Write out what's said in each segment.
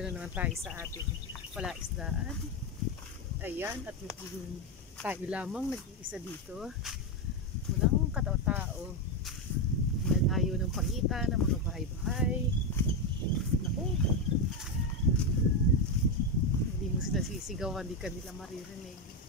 Nandito na naman tayo sa ating palaisdaan. Ayan, at tayo lamang nag-iisa dito. Walang katao-tao. Malayo ng pagitan ng mga bahay-bahay. Naku, hindi mo sila sisigawan, di kanila maririnig.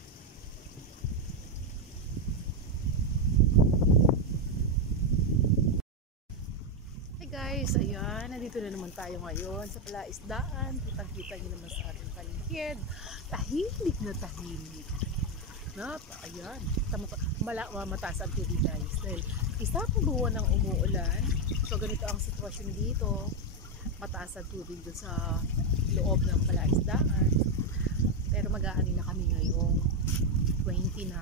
Guys, ayan, nandito na naman tayo ngayon sa palaisdaan. Kitang-kita nyo naman sa ating paligid. Tahimik na tahimik. Ayan, mataas ang tubig guys. Dahil isang buwan ng umuulan. So ganito ang sitwasyon dito. Mataas ang tubig dun sa loob ng palaisdaan. Pero mag-aani na kami ngayong 29.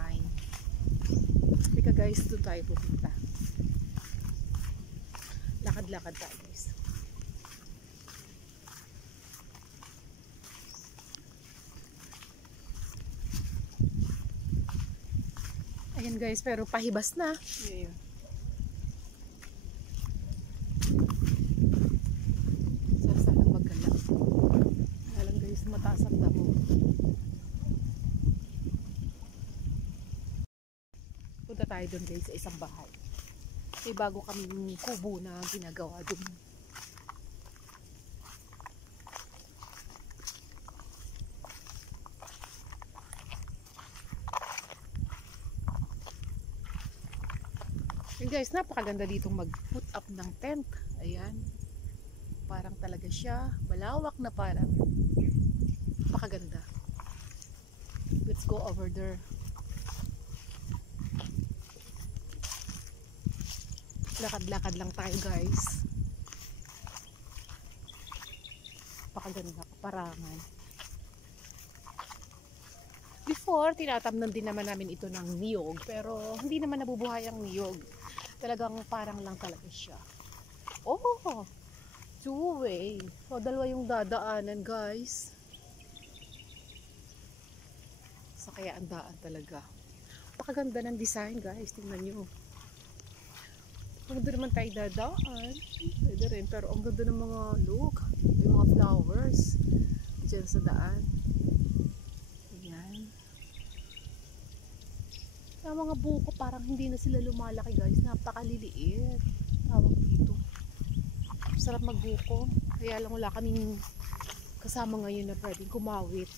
Teka guys, doon tayo pupunta. Lakad-lakad tayo guys. Ayan guys, pero pahibas na. Yeah. Sasalang magkala. Alam guys, mataas ang damo. Punta tayo doon guys sa isang bahay. May bago kaming kubo na ginagawa doon. And guys, napakaganda ditong mag-put up ng tent. Ayan. Parang talaga siya. Malawak na parang. Napakaganda. Let's go over there. Lakad-lakad lang tayo guys. Napakaganda kaparangan. Before, tinatamnan din naman namin ito ng niyog. Pero hindi naman nabubuhay ang niyog. Talagang parang lang talaga siya. Oh! Two-way. So, dalawa yung dadaanan guys. So, kaya ang daan talaga. Napakaganda ng design guys. Tingnan nyo. Kung doon naman tayo dadaan, pwede rin. Pero ang ganda ng mga look. Yung mga flowers. Diyan sa daan. Ayan. Yung mga buko parang hindi na sila lumalaki guys. Napakaliliit. Tawag dito. Sarap magbuko. Kaya lang wala kaming kasama ngayon na pwedeng kumawit.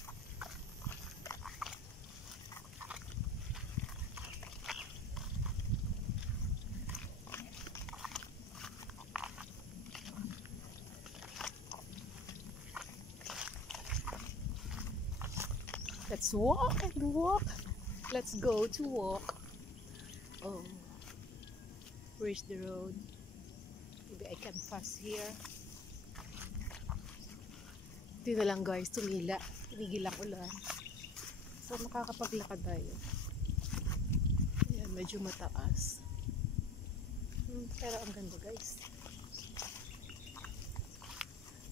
Let's walk and walk. Let's go to walk. Oh, where's the road? Maybe I can pass here. Hindi na lang guys, tumila. Tumigil ang ulan. So makakapaglakad tayo. Ayan, medyo mataas. Pero ang ganda guys.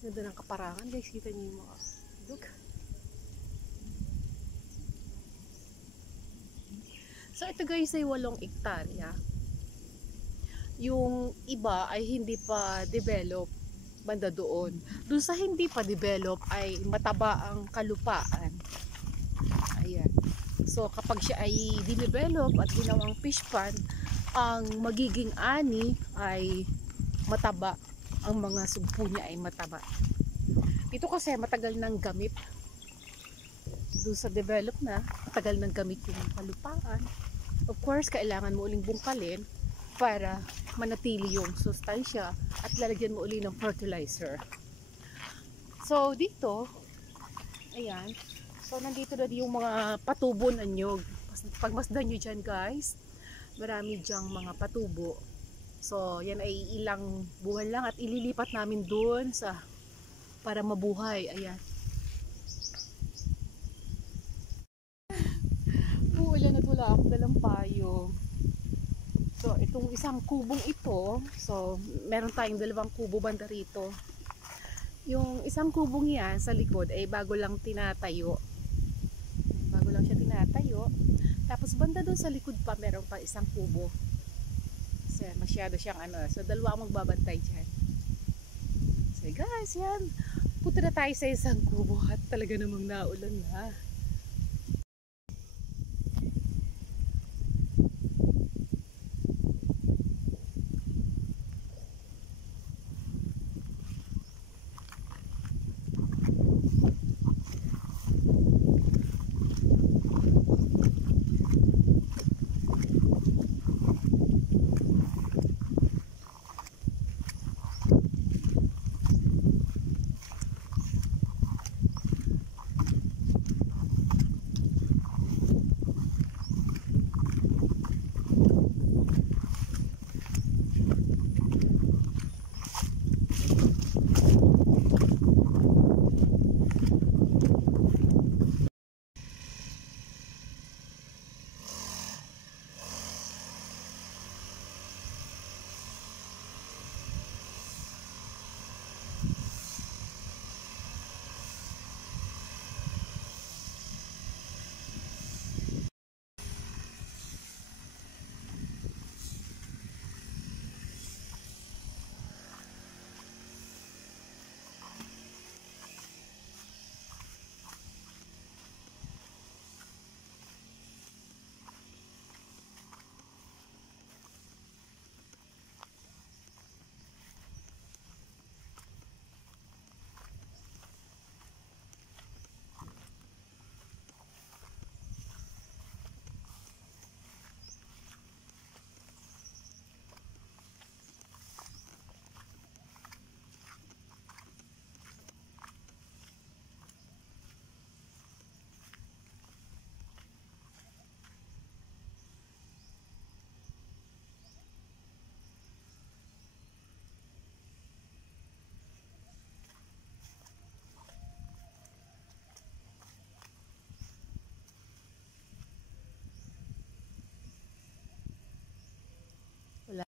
Ganda ng kaparangan guys. Kita niyo yung mga look. So ito guys ay 8 hektarya. Yung iba ay hindi pa develop banda doon. Doon sa hindi pa develop ay mataba ang kalupaan. Ayan. So kapag siya ay dinevelop at ginawang fish pond, ang magiging ani ay mataba. Ang mga sugpo niya ay mataba. Ito kasi matagal nang gamit. Doon sa develop na, matagal nang gamit yung kalupaan. Of course, kailangan mo uling bungkalin para manatili yung sustansya at lalagyan mo uli ng fertilizer. So, dito, ayan. So, nandito na yung mga patubo ng nyog. Pagmasdan nyo dyan, guys, marami dyang mga patubo. So, yan ay ilang buwan lang at ililipat namin doon sa para mabuhay. Ayan. Uulan at wala akong dalang payong. So, itong isang kubong ito, so, meron tayong 2 kubo banda rito. Yung isang kubong yan sa likod ay bago lang tinatayo. Bago lang siya tinatayo. Tapos banda doon sa likod pa, meron pa isang kubo. So, masyado siyang so, 2 ang magbabantay dyan. So, guys, yan. Punta na tayo sa isang kubo at talaga namang naulan na. Wala.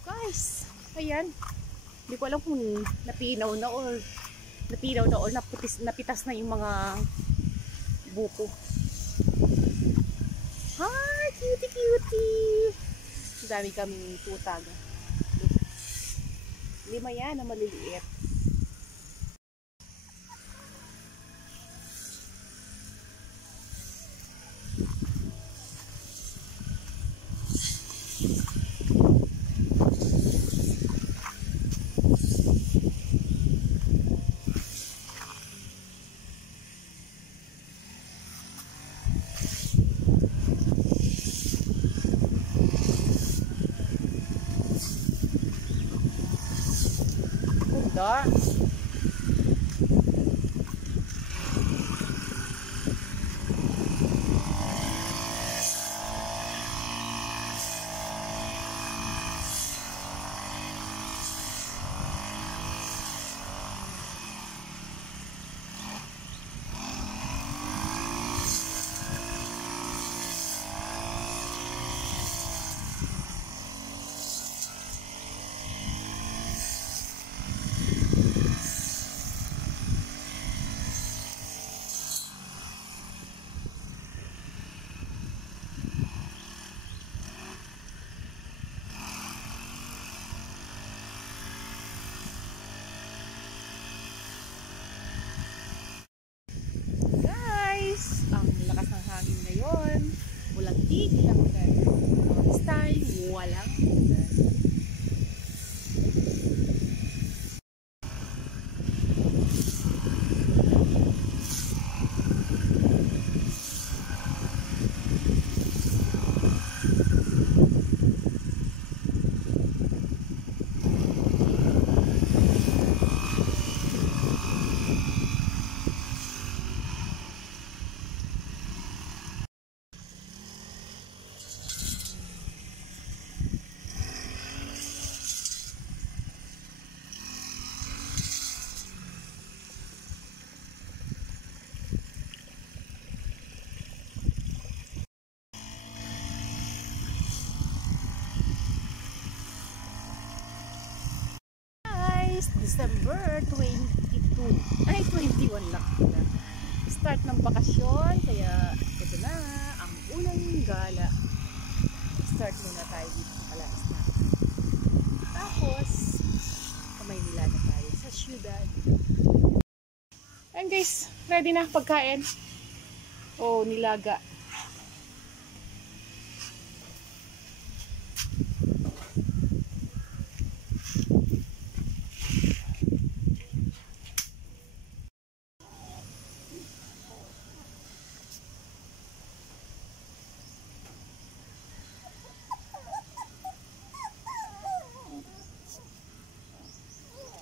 Guys, ayan. Hindi ko alam kung napinaw na or napitas na yung mga buko. Hi, cutie cutie. Dami kaming tutag. 5 yan na maliliit. Ganda. hindi kailangan. This time, walang ulan. December 22 ay 21 lang pala. Start ng bakasyon, kaya ito na ang unang gala. Start muna tayo dito sa Palaisdaan. Tapos Maynila na tayo sa syudad. Ayan guys, ready na pagkain. Oh, nilaga.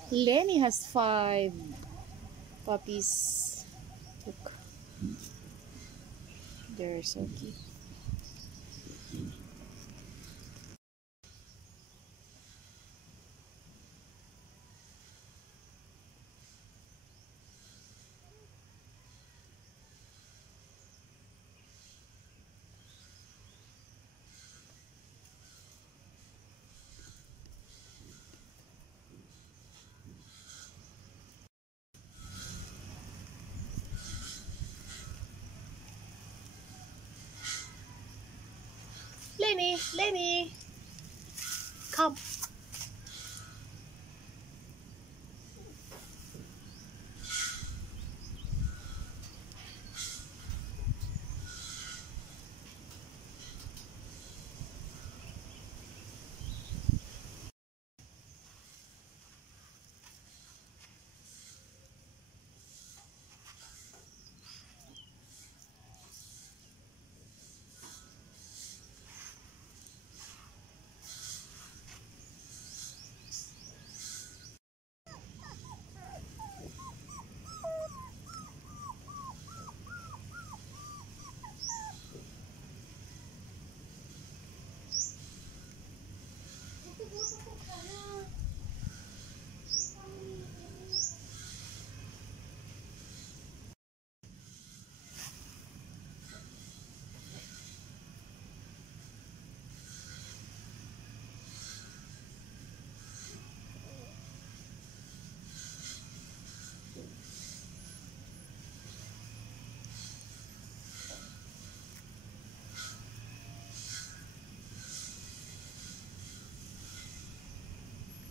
Lenny has 5 puppies. Look. They're so cute. Lenny, come.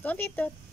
Don't eat that.